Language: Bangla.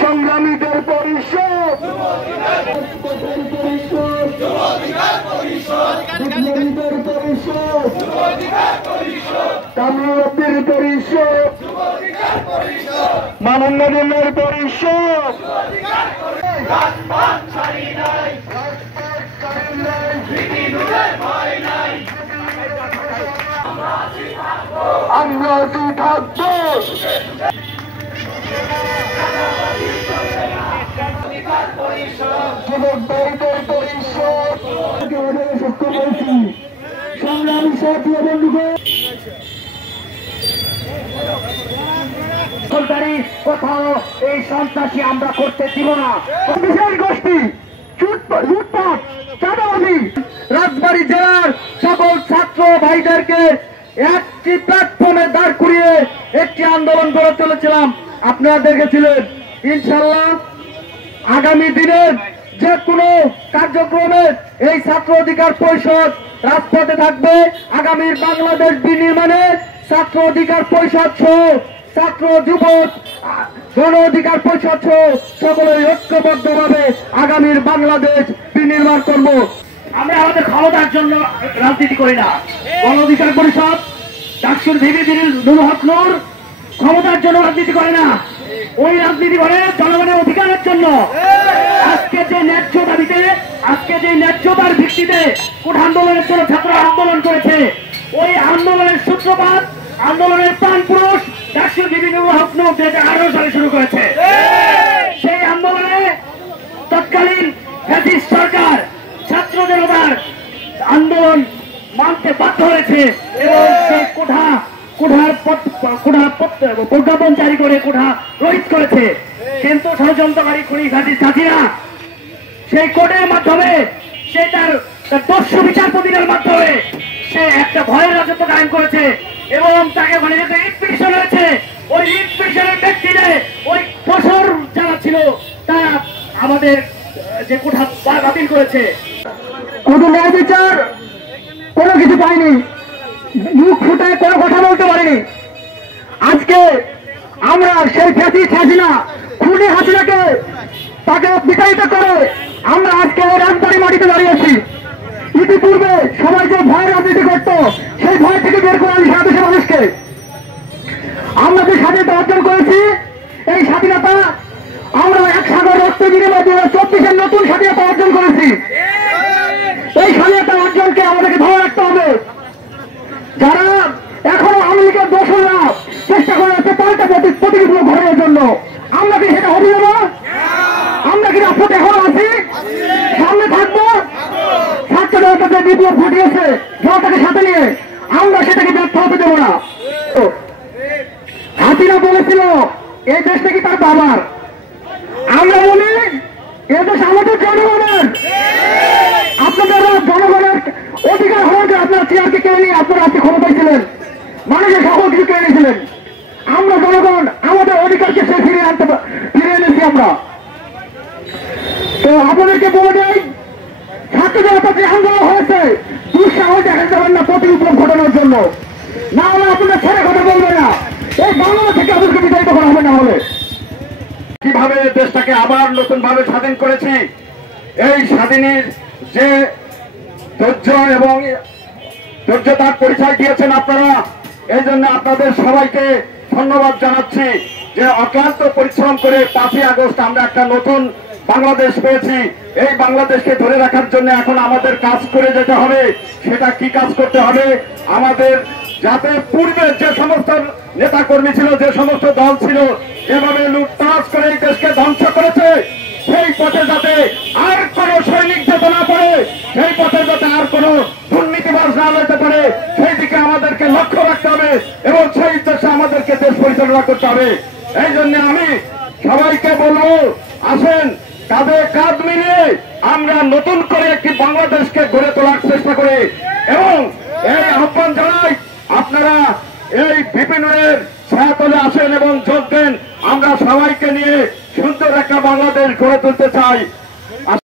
সংগ্রামীদের পরিষদ, বিপ্লবীদের পরিষদ, কামিয়াবীর পরিষদ, মানবদের পরিষদ। আমরা কি থাকবো? যুবকদের পরিষদ সত্য বলছি, সংগ্রামী সাথী বন্ধুগণ, কোথাও এই সন্ত্রাসী আমরা করতে দিব না। বিশেষ গোষ্ঠী লুটপাট চাঁদাবাজি রাজবাড়ী জেলার সকল ছাত্র ভাইদেরকে একটি প্ল্যাটফর্মে দাঁড় করিয়ে একটি আন্দোলন গড়ে চলেছিলাম। আপনারা দেখেছিলেন। ইনশাল্লাহ আগামী দিনের যে কোনো কার্যক্রমে এই ছাত্র অধিকার পরিষদ রাজপথে থাকবে। আগামীর বাংলাদেশ বিনির্মাণে ছাত্র অধিকার পরিষদ সহ ছাত্র যুবক গণ অধিকার পরিষদ সহ সকলের ঐক্যবদ্ধভাবে আগামীর বাংলাদেশ বিনির্মাণ করব। আমরা আমাদের ক্ষমতার জন্য রাজনীতি করি না। গণ অধিকার পরিষদ ডাকসুর ভিপি নুরুল হক নূর ক্ষমতার জন্য রাজনীতি করে না, ওই রাজনীতি করে জনগণের অধিকারের জন্য। আজকে যে ন্যায্য দাবিতে, আজকে যে ন্যায্যতার ভিত্তিতে কোটা আন্দোলনের জন্য ছাত্র আন্দোলন করেছে, ওই আন্দোলনের সূত্রপাত, আন্দোলনের প্রাণ পুরুষ ডাকসুর ভিপি নুরুল হক নূর 2018 সালে শুরু করেছে। সেই আন্দোলনে তৎকালীন ফ্যাসিস্ট সরকার ছাত্র জনতার আন্দোলন মানতে বাধ্য হয়েছে এবং সেই কোঠার প্রজ্ঞাপন জারি করে কোঠা রহিত করেছে। কিন্তু ষড়যন্ত্রকারী খুনি ফ্যাসিস্ট হাসিনা সেই কোর্টের মাধ্যমে, সে তার দস্যু বিচারপতিদের মাধ্যমে সে একটা ভয়ের রাজত্ব কায়েম করেছে এবং তাকে ওখানে যেতে রিট পিটিশন হয়েছে। ওই রিট পিটিশনের ব্যক্তিদের ওই ফসর যারা ছিল তারা আমাদের যে কোঠা বাতিল করেছে। কোনো ন্যায় বিচার কোনো কিছু পাইনি, মুখ ফুটায় কোনো কথা বলতে পারিনি। আজকে আমরা সেই ফ্যাসিস্ট হাসিনা খুনি হাসিনাকে তাকে বিতাড়িত করে আমরা আজকে রাজবাড়ী মাটিতে দাঁড়িয়েছি। ইতিপূর্বে সবাই যে ভয় রাজনীতি করত, সেই ভয় থেকে বের করে আমি সারা দেশের মানুষকে আমরা যে স্বাধীনতা অর্জন করেছি, এই স্বাধীনতা আমরা এক সাগর রক্ত বিনিময়ে 2024-এর নতুন স্বাধীনতা অর্জন করেছি। এই স্বাধীনতা অর্জনকে আমাদেরকে ধরে রাখতে হবে। যারা এখনো আওয়ামী লীগের দোষরা চেষ্টা করে যাচ্ছে পাল্টা প্রতিবিপ্লব ঘটানোর জন্য, আমরা কি সেটা হবে না? আমরা কি রাজপথে এখনো আছি, সামনে থাকবো। ছাত্র জনতা যে বিপ্লব ঘটিয়েছে জনতাকে সাথে নিয়ে, আমরা সেটাকে ব্যর্থ হতে দেবো না। হাসিনা বলেছিল এই দেশ নাকি তার বাবার, আমরা বলি এ দেশ আমাদের জনগণের। আপনাদের জনগণের অধিকার হওয়ার আপনারা চেয়ারকে কেড়ে নিয়ে আপনারা আজকে ক্ষমতায় ছিলেন, মানুষের সকল কিছু কেড়ে নিয়েছিলেন। আমরা জনগণ আমাদের অধিকারকে সে ফিরিয়ে এনেছি আমরা। তো আপনাদেরকে বলে দেয়, ছাত্র জনতা যে আন্দোলন হয়েছে দুঃসাহস দেখা যাবেন না প্রতিবিপ্লব ঘটানোর জন্য, না হলে আপনাদের ছেড়ে কথা বলবে না। এই বাংলা থেকে আমাদেরকে বিতাড়িত করা হবে না হলে। কিভাবে দেশটাকে আবার নতুন ভাবে স্বাধীন করেছি, এই স্বাধীনের যে ধৈর্য এবং ধৈর্যতার পরিচয় দিয়েছেন আপনারা, এই জন্য আপনাদের সবাইকে ধন্যবাদ জানাচ্ছি যে অক্লান্ত পরিশ্রম করে 5ই আগস্ট আমরা একটা নতুন বাংলাদেশ পেয়েছি। এই বাংলাদেশকে ধরে রাখার জন্য এখন আমাদের কাজ করে যেতে হবে। সেটা কি কাজ করতে হবে? আমাদের যাতে পূর্বের যে সমস্ত নেতা কর্মী ছিল, যে সমস্ত দল ছিল, যেভাবে লুটপাট করে এই দেশকে ধ্বংস করেছে, সেই পথে যাতে আর কোন সৈনিক যেতে না পারে, সেই পথে যাতে আর কোন দুর্নীতিবাজ না যেতে পারে, সেই দিকে আমাদেরকে লক্ষ্য রাখতে হবে এবং সেই উদ্দেশ্যে আমাদেরকে দেশ পরিচালনা করতে হবে। এই জন্য আমি সবাইকে বলবো, আসেন কাঁধে কাঁধ মিলিয়ে আমরা নতুন করে একটি বাংলাদেশকে গড়ে তোলার চেষ্টা করি এবং এই আহ্বান জানাই আপনারা এই বিপিনের ছায়াতলে আসেন এবং যোগ দেন। আমরা সবাইকে নিয়ে সুন্দর একটা বাংলাদেশ গড়ে তুলতে চাই।